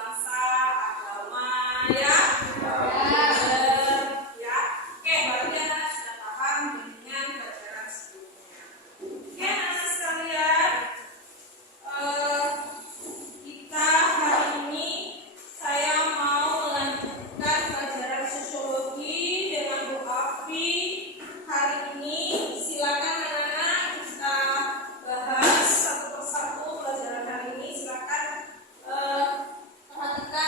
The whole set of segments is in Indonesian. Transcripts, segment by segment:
bangsa, agama, ya. Benar, ya. Oke, berarti anak sudah paham dengan pelajaran sebelumnya. Oke, anak sekalian, kita hari ini saya mau melanjutkan pelajaran sosiologi dengan Bu Afi. Hari ini silakan anak-anak kita bahas satu persatu pelajaran hari ini. Silakan perhatikan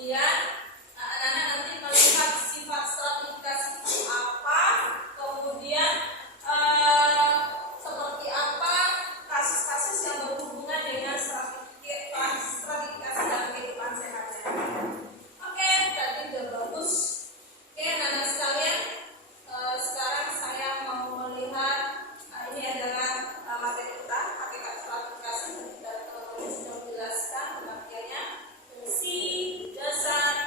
Kemudian anak-anak nanti melihat sifat stratifikasi itu apa, kemudian seperti apa kasus-kasus yang berhubungan dengan stratifikasi dalam kehidupan sehari-hari. Oke, berarti udah bagus. Oke, anak-anak sekalian, sekarang saya mau melihat ini adalah materi kita, hakikat stratifikasi. Sudah menjelaskan pengertiannya, fungsi, dasar,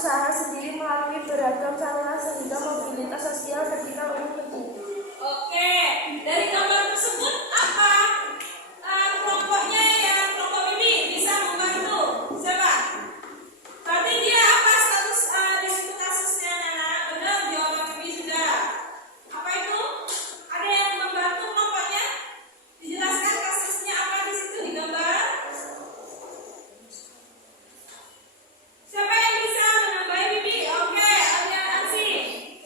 usaha sendiri melalui beragam sarana sehingga mobilitas sosial terbilang lebih penting. Oke, dari gambar tersebut apa kelompoknya yang kelompok Bibi bisa membantu? Siapa? Berarti dia apa status di situ kasusnya Nana? Benar jawaban Bibi sudah. Apa itu? Ada yang membantu kelompoknya? Dijelaskan kasusnya apa di situ di gambar? Siapa yang bisa menambahi Bibi? Oke, Alian Ansi.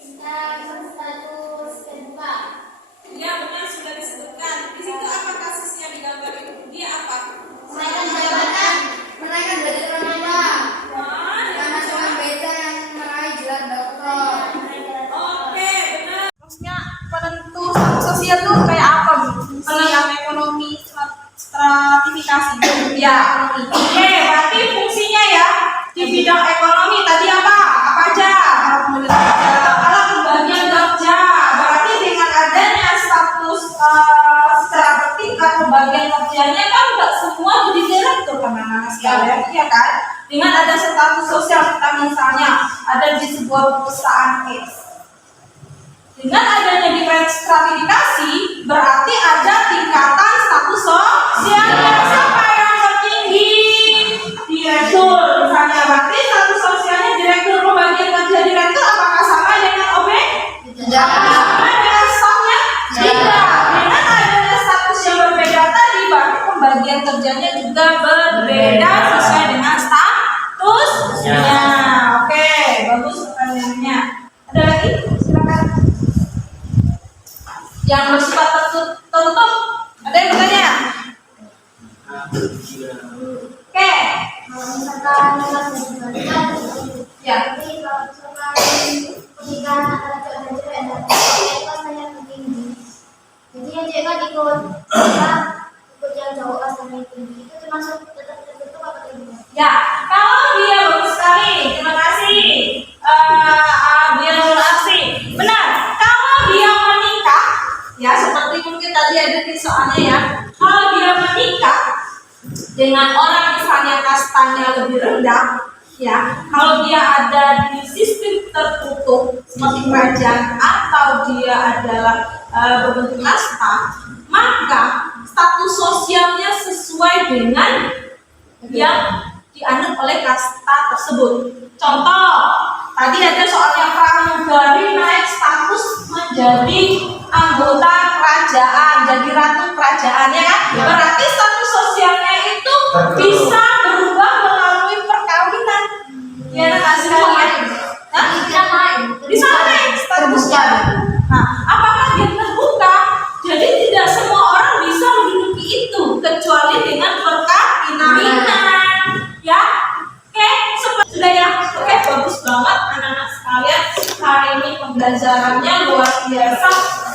Status terbuka. Ya benar sudah disebutkan. Di situ apa kasusnya di gambar itu? Dia apa? Menaikkan jabatan. Menaikkan derajat remaja. Karena cuma beda yang meraih gelar doktor. Oke, benar. Maksudnya penentu status sosial tuh kayak apa, Bu? Penentu ekonomi, stratifikasi. Ya, oke, berarti fungsinya ya di bidang ekonomi tadi apa? Apa aja? Alat pembagian kerja. Berarti dengan adanya status secara bertingkat pembagian kerjanya kan nggak semua jadi direktur kan anak-anak sekalian, iya kan? Dengan ada status sosial kita misalnya ada di sebuah perusahaan X. Dengan adanya different stratifikasi berarti ada tingkatan status sosialnya. Siapa yang tertinggi? Direktur misalnya, berarti status sosialnya direktur. Pembagian kerja direktur apakah sama dengan OB? Tidak. Sama dengan staffnya? Tidak. Dengan adanya status yang berbeda tadi berarti pembagian kerjanya juga berbeda sesuai dengan statusnya. Oke, bagus pertanyaannya. Ada lagi? Silakan. Yang bersifat tertutup, ada yang bertanya? Oke. Kalau misalkan kelas bergantian, Ya. jadi kalau misalkan pernikahan antara cowok dan cewek, dan cewek kan hanya tinggi. Jadi yang cewek kan ikut yang cowok kan sama yang tinggi. Itu termasuk tetap tertutup apa tidak? Ya, kalau dia bagus sekali, terima kasih. Dia Nurasi. Benar. Kalau dia menikah, ya seperti mungkin tadi ada di soalnya ya. Kalau dia menikah dengan orang misalnya kastanya lebih rendah, ya. Kalau dia ada di sistem tertutup seperti kerajaan atau dia adalah berbentuk kasta, maka status sosialnya sesuai dengan yang dianut oleh kasta tersebut. Contoh, tadi ada soal yang pramugari naik status menjadi anggota kerajaan, jadi ratu kerajaan ya kan? Berarti status sosialnya itu bisa berubah melalui perkawinan. Ya nggak sekalian? Hah? Bisa naik statusnya. Nah, apakah dia terbuka? Jadi tidak semua orang bisa menduduki itu kecuali dengan perkawinan. Ya, oke, sudah ya. Oke, bagus banget anak-anak sekalian. Hari ini pembelajarannya luar biasa.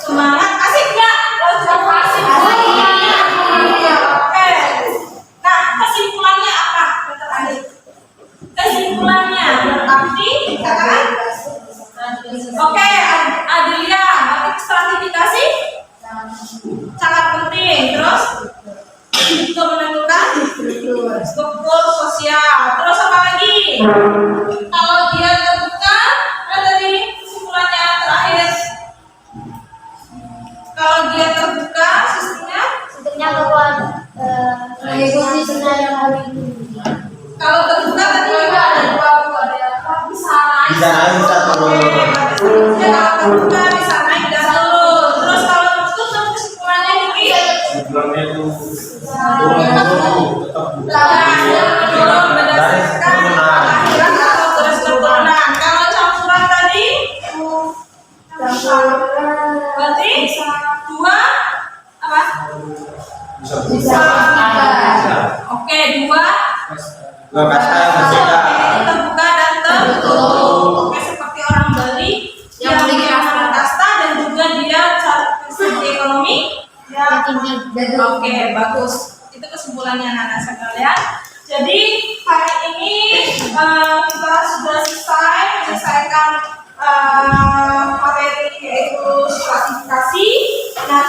Semangat, asik nggak? Asik. Oke. Nah, kesimpulannya apa? Kesimpulannya berarti katakan. Oke, Adelia, motif stratifikasi sangat penting. Terus untuk menentukan struktur sosial. Terus apa lagi? Kalau dia terbuka, ada tadi kesimpulannya terakhir. Kalau dia terbuka, Sistemnya bahwa mengikuti zona yang hari ini. kalau terbuka tadi juga ada dua ada bisa naik. Bisa naik, bisa turun. Oke, berarti kalau terbuka bisa naik dan turun. Terus kalau tertutup kesimpulannya ini Sebelumnya itu turun berdasarkan kelahiran atau terus keturunan. Kalau campuran tadi berarti dua apa? bisa. Oke, dua Dua kasta yang berbeda. terbuka dan tertutup. Oke, seperti orang Bali yang punya kasta dan juga dia segi ekonomi ya tinggi. Oke, bagus. Itu kesimpulannya anak-anak sekalian. Jadi hari ini kita sudah selesai menyelesaikan materi yaitu stratifikasi. Nah,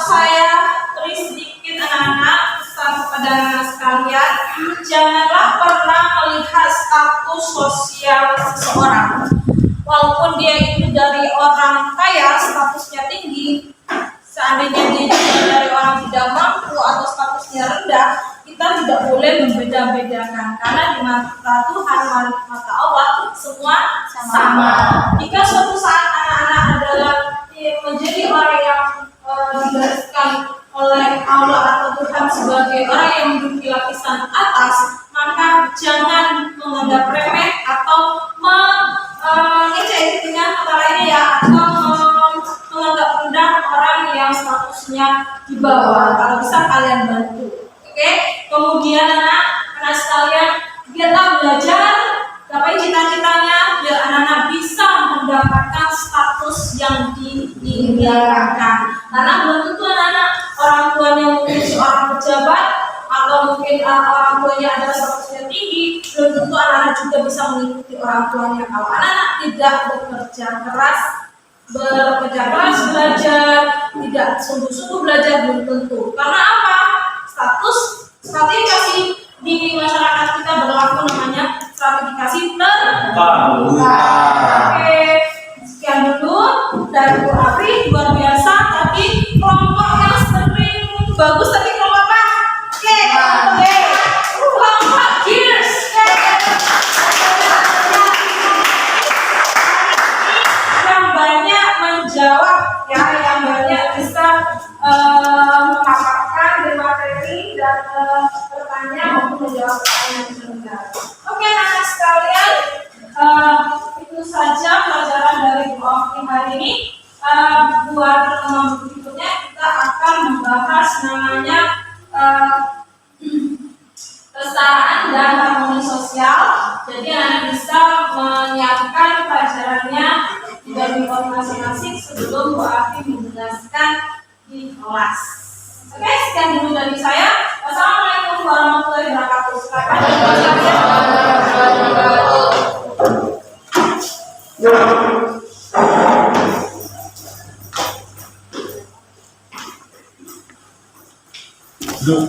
saya beri sedikit anak-anak pesan kepada anak sekalian, janganlah pernah melihat status sosial seseorang. Walaupun dia itu dari orang kaya, statusnya tinggi, seandainya dia juga dari orang tidak mampu atau statusnya rendah, kita tidak boleh membeda-bedakan karena di mata Tuhan, mata Allah semua sama. Jika suatu saat anak-anak adalah menjadi orang yang digariskan oleh Allah atau Tuhan sebagai orang yang menduduki lapisan atas, maka jangan menganggap remeh atau mengejek dengan kata lainnya ya, atau menganggap rendah orang yang statusnya di bawah. Kalau bisa kalian bantu. Oke? Kemudian anak-anak sekalian, biarlah belajar, capai cita-citanya, biar anak-anak bisa mendapatkan status yang diinginkan. Karena belum tentu anak-anak orang tuanya mungkin seorang pejabat atau mungkin orang tuanya adalah statusnya tinggi, belum tentu anak-anak juga bisa mengikuti orang tuanya. Kalau anak-anak tidak bekerja keras belajar, tidak sungguh-sungguh belajar, belum tentu. Karena apa? Stratifikasi di masyarakat kita berlaku namanya stratifikasi terbuka. Oke, sekian dulu dari Bu Afri, luar biasa. Tadi kelompoknya sering bagus, tapi kelompok apa? Oke. Kelompok gears. Yang banyak menjawab ya, yang banyak bisa memaparkan dari materi dan bertanya maupun menjawab pertanyaan yang benar. Oke, anak sekalian, itu saja pelajaran dari Bu Afri hari ini. Buat pertemuan berikutnya kita akan membahas namanya kesetaraan dan harmoni sosial. Jadi anak bisa menyiapkan pelajarannya dari masing-masing sebelum Bu Afri menjelaskan di kelas. Oke, sekian dulu dari saya. Wassalamualaikum warahmatullahi wabarakatuh. Silakan.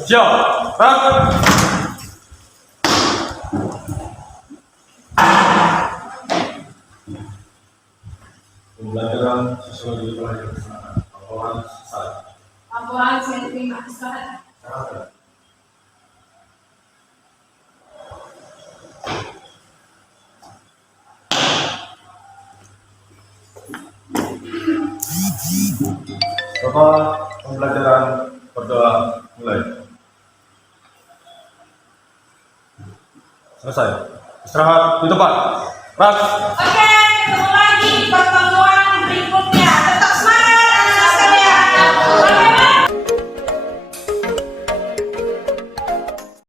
Siap. Pembelajaran sosiologi pelajaran laporan saya. Laporan saya terima. Silakan. Total pembelajaran berdoa mulai. Selesai. Istirahat di tempat. Rak. Oke.